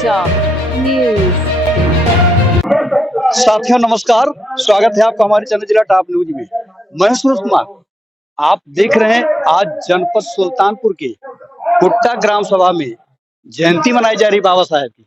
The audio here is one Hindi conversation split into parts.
Top News। साथियों नमस्कार, स्वागत है आपका हमारे चैनल जिला टॉप न्यूज में। मैं सुरेश कुमार, आप देख रहे हैं आज जनपद सुल्तानपुर के कुट्टा ग्राम सभा में जयंती मनाई जा रही बाबा साहेब की।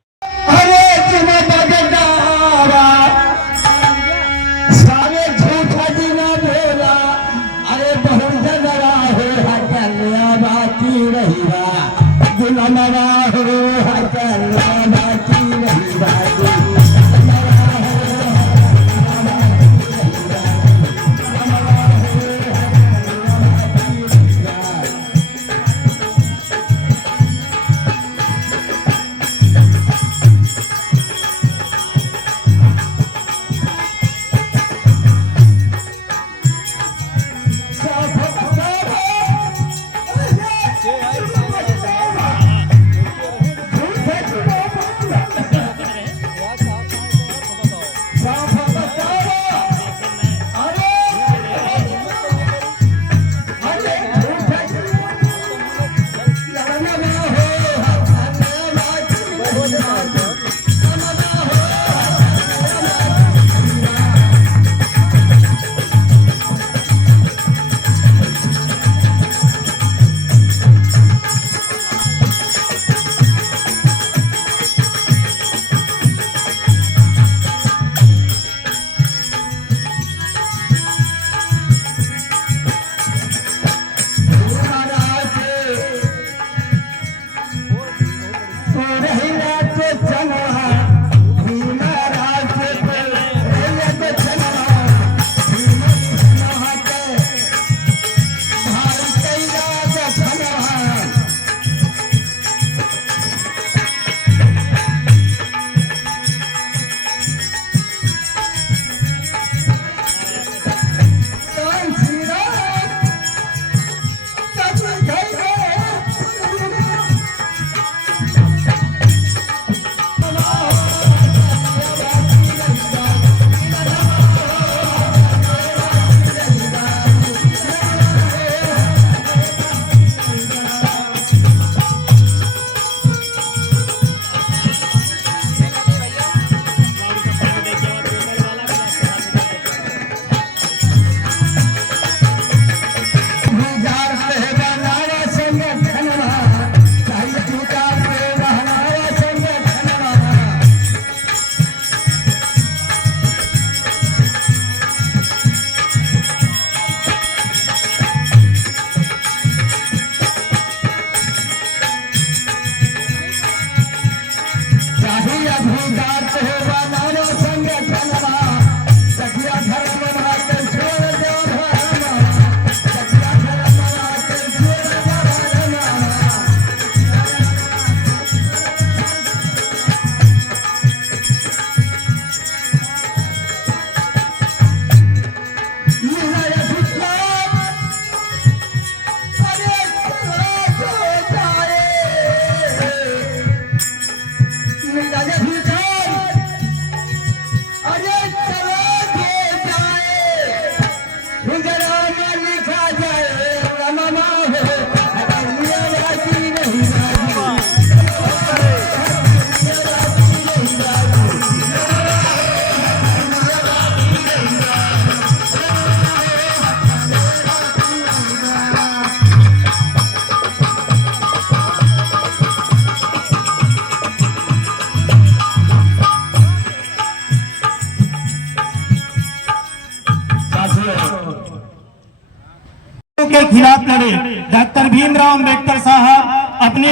के खिलाफ लड़े डॉक्टर भीमराव अंबेडकर साहब अपने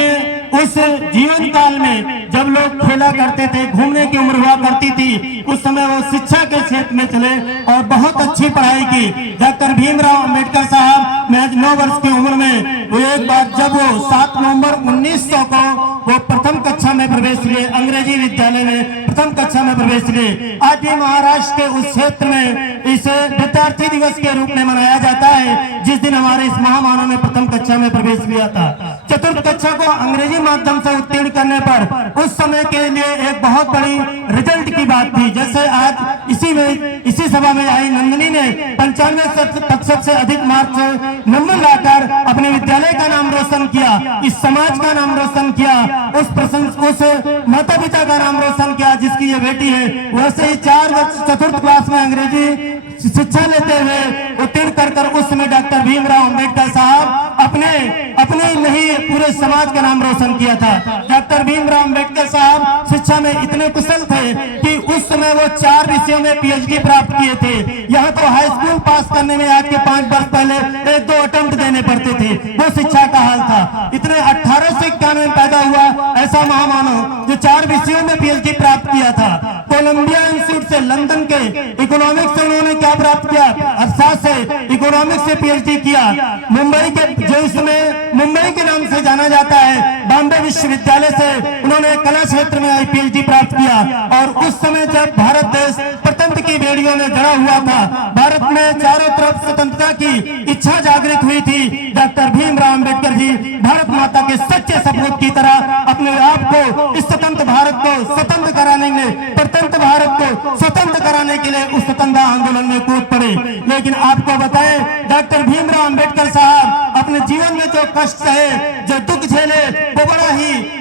उस जीवन काल में जब लोग खेला करते थे, घूमने की उम्र हुआ करती थी, उस समय वो शिक्षा के क्षेत्र में चले और बहुत अच्छी पढ़ाई की। डॉक्टर भीमराव अंबेडकर साहब महज 9 वर्ष की उम्र में वो एक बार जब वो 7 नवंबर 1900 को वो प्रथम कक्षा में प्रवेश लिए, अंग्रेजी विद्यालय में प्रथम कक्षा में प्रवेश लिए। आज भी महाराष्ट्र के उस क्षेत्र में इसे विद्यार्थी दिवस के रूप में मनाया जाता है, जिस दिन हमारे इस महामानव ने प्रथम कक्षा में प्रवेश लिया था। चतुर्थ कक्षा को अंग्रेजी माध्यम से उत्तीर्ण करने पर उस समय के लिए एक बहुत बड़ी रिजल्ट की बात थी। जैसे आज इसी सभा में आई नंदिनी ने 95% से अधिक मार्क्स नंबर लाकर अपने विद्यालय का नाम रोशन किया, इस समाज का नाम रोशन किया, उस माता पिता का नाम रोशन किया जिसकी ये बेटी है। वैसे ही 4 वर्ष चतुर्थ क्लास में अंग्रेजी शिक्षा लेते हुए उत्तीर्ण कर उस समय डॉक्टर भीमराव अंबेडकर साहब अपने नहीं पूरे समाज का नाम रोशन किया था। डॉक्टर भीमराव अंबेडकर साहब शिक्षा में इतने कुशल थे कि उस समय वो 4 विषयों में पीएचडी प्राप्त किए थे। यहाँ तो हाई स्कूल पास करने में आज के 5 वर्ष पहले 1-2 अटेम्प्ट देने पड़ते थे, वो शिक्षा का हाल था। इतने 1891 में पैदा हुआ ऐसा महामानव जो 4 विषयों में पीएचडी प्राप्त किया था। कोलंबिया इंस्टीट्यूट से लंदन के इकोनॉमिक्स से उन्होंने क्या प्राप्त किया, अर्थशास्त्र से इकोनॉमिक्स से पीएचडी किया। मुंबई के जो इसमें मुंबई के नाम से जाना जाता है बॉम्बे विश्वविद्यालय से उन्होंने कला क्षेत्र में पीएचडी प्राप्त किया। और उस समय जब भारत देश प्रतंत्र की बेड़ियों में गड़ा हुआ था, भारत में चारों तरफ स्वतंत्रता की इच्छा जागृत हुई थी, डॉक्टर भीमराव अंबेडकर जी भारत माता के सच्चे सपूत की तरह अपने आप को इस स्वतंत्र भारत को स्वतंत्र कराने में, प्रतंत्र भारत को स्वतंत्र कराने के लिए उस स्वतंत्रता आंदोलन में कूद पड़े। लेकिन आपको बताएं डॉक्टर भीमराव अंबेडकर साहब अपने जीवन में जो कष्ट सहे, जो दुख झेले, वो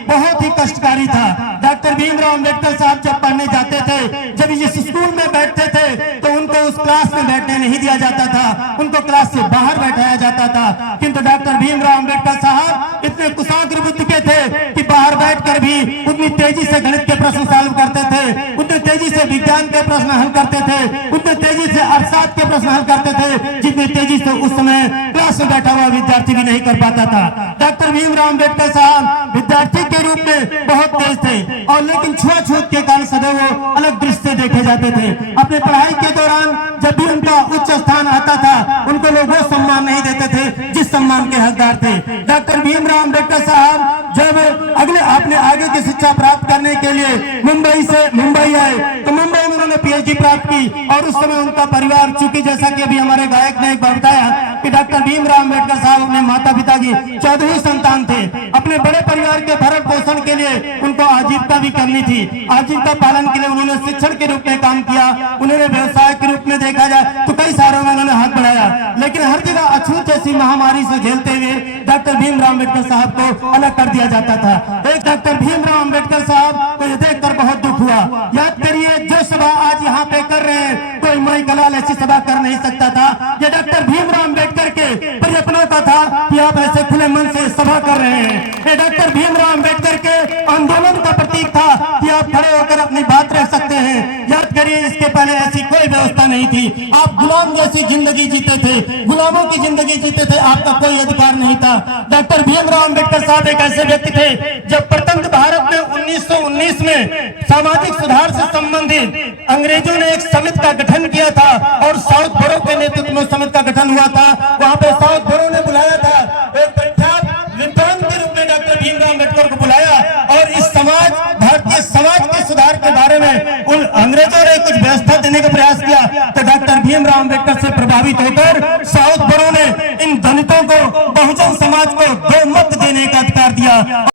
बहुत ही कष्टकारी था। डॉक्टर भीमराव अंबेडकर साहब जब पढ़ने जाते थे, जब इस स्कूल में बैठते थे तो उनको उस क्लास में बैठने नहीं दिया जाता था, उनको क्लास से बाहर बैठाया जाता था। किंतु डॉक्टर भीमराव अंबेडकर साहब इतने कुशाग्र बुद्धि के थे कि बाहर बैठकर भी उतनी तेजी से गणित के प्रश्न सॉल्व करते थे, उतनी तेजी से विज्ञान के प्रश्न हल करते थे, उतनी तेजी से अर्थशास्त्र के प्रश्न हल करते थे जितनी तेजी से उस समय क्लास में बैठा हुआ विद्यार्थी भी नहीं कर पाता था। डॉक्टर भीमराव अंबेडकर साहब विद्यार्थी के रूप में बहुत तेज थे और लेकिन छुआछूत के कारण सदैव वो अलग दृष्टि से देखे जाते थे। अपने पढ़ाई के दौरान जब भी उनका उच्च स्थान आता था उनको लोग वो सम्मान नहीं देते थे जिस सम्मान के हकदार थे। डॉक्टर भीमराव अंबेडकर साहब जब अपने आगे की शिक्षा प्राप्त करने के लिए मुंबई आए तो मुंबई में उन्होंने पीएचडी प्राप्त की। और उस समय उनका परिवार, चूंकि जैसा कि अभी हमारे गायक ने एक बार बताया कि डॉक्टर भीमराव अंबेडकर साहब अपने माता पिता की 14वीं संतान थे। अपने बड़े परिवार के भरण पोषण के लिए उनको आजीविका भी करनी थी। आजीविका पालन के लिए उन्होंने शिक्षण के रूप में काम किया, उन्होंने व्यवसाय के रूप में देखा जाए तो कई सारों में उन्होंने हाथ बढ़ाया। लेकिन हर जगह अछूत जैसी महामारी से झेलते हुए डॉक्टर भीमराव अंबेडकर साहब को अलग कर दिया जाता था। एक डॉक्टर भीमराव अंबेडकर साहब को यह देखकर बहुत दुख हुआ। याद करिए जो सभा आज यहाँ पे कर रहे हैं, कोई मई कलाल ऐसी सभा कर नहीं सकता था। ये डॉक्टर भीमराव अंबेडकर के प्रयत्नों का था कि आप ऐसे खुले मन से सभा कर रहे हैं। ये डॉक्टर भीमराव अंबेडकर के आंदोलन का प्रतीक था कि आप खड़े होकर अपनी बात रख सकते हैं। याद करिए इसके पहले ऐसी कोई व्यवस्था नहीं थी, आप गुलाम जैसी जिंदगी जीते थे, गुलामों की जिंदगी जीते थे, आपका कोई अधिकार नहीं था। डॉक्टर भीमराव अंबेडकर साहब एक ऐसे व्यक्ति थे जब प्रतंत्र भारत में 1919 में सामाजिक सुधार से संबंधित अंग्रेजों ने एक समिति का गठन किया था और साउथ बोरो के नेतृत्व में समिति का गठन हुआ था। वहां पे साउथ बोरो ने बुलाया था, एक प्रख्यात विद्वान के रूप में डॉक्टर भीमराव अंबेडकर को बुलाया और इस भारतीय समाज के सुधार के बारे में उन अंग्रेजों ने कुछ व्यवस्था देने का प्रयास किया। तो डॉक्टर भीमराव अंबेडकर से प्रभावित होकर साउथ बोरो ने इन दलितों को, बहुजन समाज को 2 मत देने का अधिकार दिया।